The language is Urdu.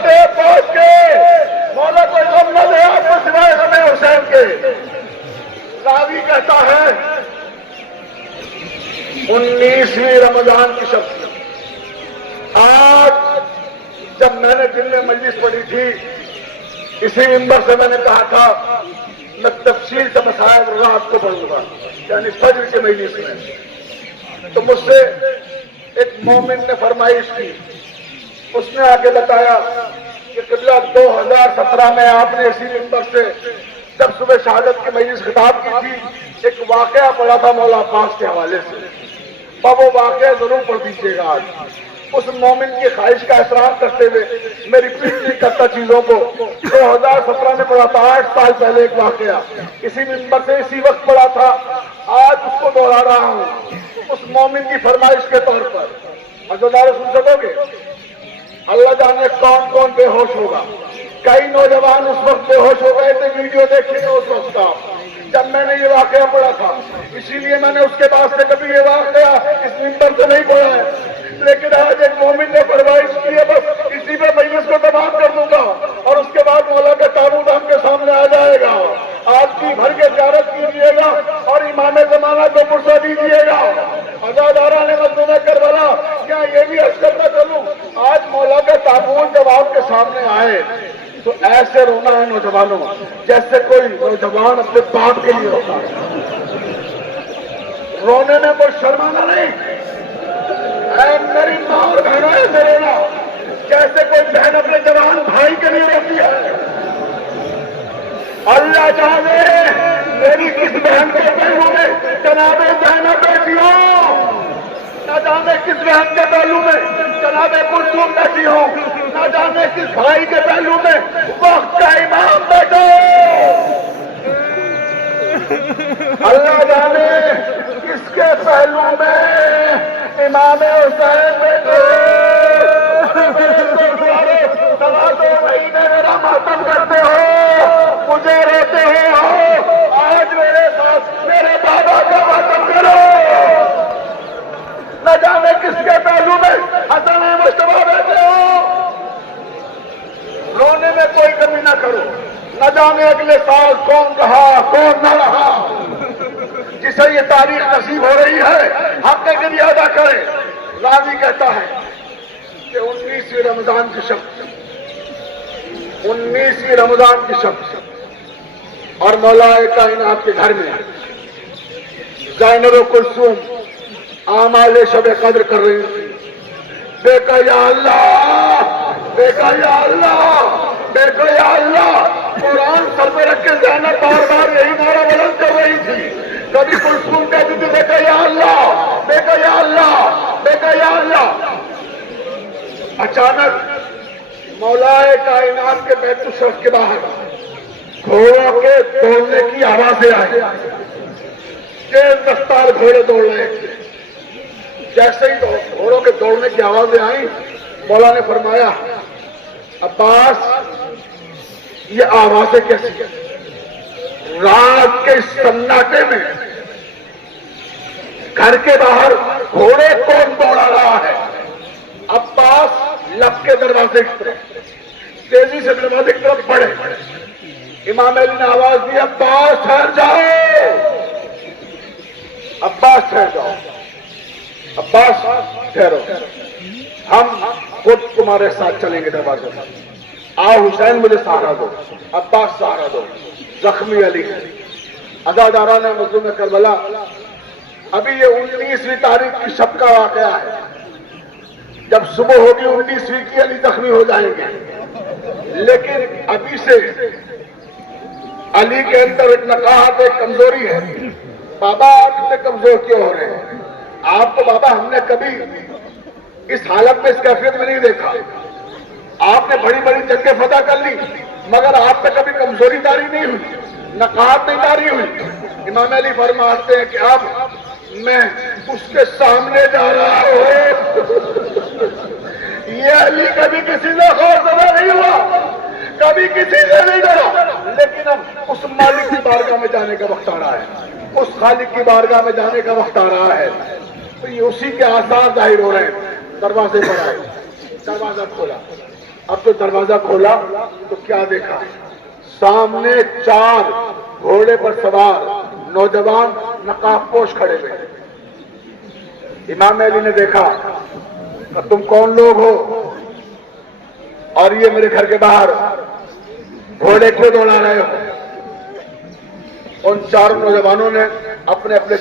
روتے پہنچ کے مولا کوئی غم نہ دے آپ کو سوائے غم حسین کے. راوی کہتا ہے 19ویں رمضان کی شب. آج جب میں نے دن میں مجلس پڑھی تھی اسی منبر سے میں نے کہا تھا میں تفصیل سے مسائل رات کو پڑھوں گا یعنی فجر کے مجلس میں. تو مجھ سے ایک مومن نے فرمائش کی. اس نے آگے بتایا کہ قبلہ 2017 میں آپ نے اسی منبر سے جب صبح شہادت کی مجلس خطاب کی تھی ایک واقعہ پڑھا تھا مولا عباس کے حوالے سے. وہ واقعہ ضرور پڑھ دیجیے گا. آج اس مومن کی خواہش کا احترام کرتے ہوئے میری پیٹ نہیں کرتا چیزوں کو. 2017 میں پڑھا تھا 8 سال پہلے ایک واقعہ اسی منبر سے اسی وقت پڑھا تھا. آج اس کو دوہرا رہا ہوں اس مومن کی فرمائش کے طور پر. عزیزان سن سکو گے؟ اللہ جانے کون کون بے ہوش ہوگا. کئی نوجوان اس وقت بے ہوش ہو گئے تھے ویڈیو دیکھیں گے اس وقت کا جب میں نے یہ واقعہ پڑھا تھا. اسی لیے میں نے اس کے بعد سے کبھی یہ واقعہ اس منبر سے نہیں پڑھا ہے. لیکن آج ایک مومن نے فرمائش کی ہے بس اسی پہ مجلس کو تمام کر دوں گا اور اس کے بعد مولا کا تابوت ہم کے سامنے آ جائے گا. آپ کی بھر کے زیارت کیجیے گا اور امام زمانہ کو پرسہ دیجیے گا. عزاداران مظلوم کربلا کیا یہ بھی عرض کرتا چلوں آج مولا کا تابوت جب آپ کے سامنے آئے تو ایسے رونا ہے نوجوانوں جیسے کوئی نوجوان اپنے باپ کے لیے ہوتا ہے. رونے میں کوئی شرمانا نہیں. اے میری ماں اور بہنوں ایسے رونا جیسے کوئی بہن اپنے جوان بھائی کے لیے روتی ہے. اللہ جانے میری کس بہن کے پہلو میں جناب زینب بیٹھی ہو. نہ جانے کس بہن کے پہلو میں جناب کلثوم بیٹھی ہو. نہ جانے کس بھائی کے پہلو میں وقت کا امام بیٹھو. اللہ جانے کس کے پہلو میں امام حسین بیٹھے. سوا 2 مہینے میرا ماتم کرتے ہو مجھے روتے ہو. آج میرے ساتھ میرے بابا کا ماتم کرو. نہ جانے کس کے پہلو میں حسن مصطفیٰ بیٹھے ہو. رونے میں کوئی کمی نہ کرو. نہ جانے اگلے سال کون رہا کون نہ رہا. جسے یہ تاریخ نصیب ہو رہی ہے حق کے لیے ادا کرے. راوی کہتا ہے کہ 19ویں رمضان کی شب 19ویں رمضان کی شب اور مولا کائنات کے گھر میں زینب و کلثوم اعمال شب قدر کر رہی تھی. دیکھا یا اللہ دیکھا یا اللہ دیکھا یا اللہ. قرآن سر پہ رکھ کے زینب بار بار یہی نعرہ بلند کر رہی تھی. کبھی کلثوم کہتی تھی دیکھا یا اللہ دیکھا یا اللہ دیکھا یا اللہ. اچانک مولا کائنات کے بیت الشرف کے باہر گھوڑوں کے دوڑنے کی آوازیں آئی. تیز رفتار گھوڑے دوڑ رہے تھے. جیسے ہی گھوڑوں کے دوڑنے کی آوازیں آئیں مولا نے فرمایا عباس یہ آوازیں کیسی ہیں. رات کے سناٹے میں گھر کے باہر گھوڑے کون دوڑا رہا ہے. عباس لب کے دروازے کی طرف تیزی سے دروازے کی طرف بڑھے. امام علی نے آواز دی عباس ٹھہر جاؤ. عباس ٹھہر جاؤ. عباس ٹھہرو ہم خود تمہارے ساتھ چلیں گے دروازے پر. آؤ حسین مجھے سہارا دو. عباس سہارا دو. زخمی علی ہے. عزاداران مظلوم کربلا ابھی یہ 19ویں تاریخ کی شب کا واقعہ ہے. جب صبح ہوگی 19ویں کی علی زخمی ہو جائیں گے. لیکن ابھی سے علی کے اندر ایک نقاہت ایک کمزوری ہے. بابا آپ اتنے کمزور کیوں ہو رہے ہیں؟ آپ کو بابا ہم نے کبھی اس حالت میں اس کیفیت میں نہیں دیکھا. آپ نے بڑی بڑی جنگیں فتح کر لی مگر آپ پہ کبھی کمزوری داری نہیں ہوئی نقاہت نہیں داری ہوئی. امام علی فرماتے ہیں کہ اب میں اس کے سامنے جا رہا ہوں. یہ علی کبھی کسی سے خوف زدہ نہیں ہوا کبھی کسی سے نہیں ڈرا. لیکن اب اس مالک کی بارگاہ میں جانے کا وقت آ رہا ہے. اس خالق کی بارگاہ میں جانے کا وقت آ رہا ہے. تو یہ اسی کے آثار ظاہر ہو رہے ہیں. دروازے پر آئے. دروازہ کھولا. اب تو دروازہ کھولا تو کیا دیکھا؟ سامنے 4 گھوڑے پر سوار نوجوان نقاب پوش کھڑے ہوئے. امام علی نے دیکھا کہ تم کون لوگ ہو اور یہ میرے گھر کے باہر گھوڑے کیوں دوڑا رہے ہو؟ ان 4 نوجوانوں نے اپنے اپنے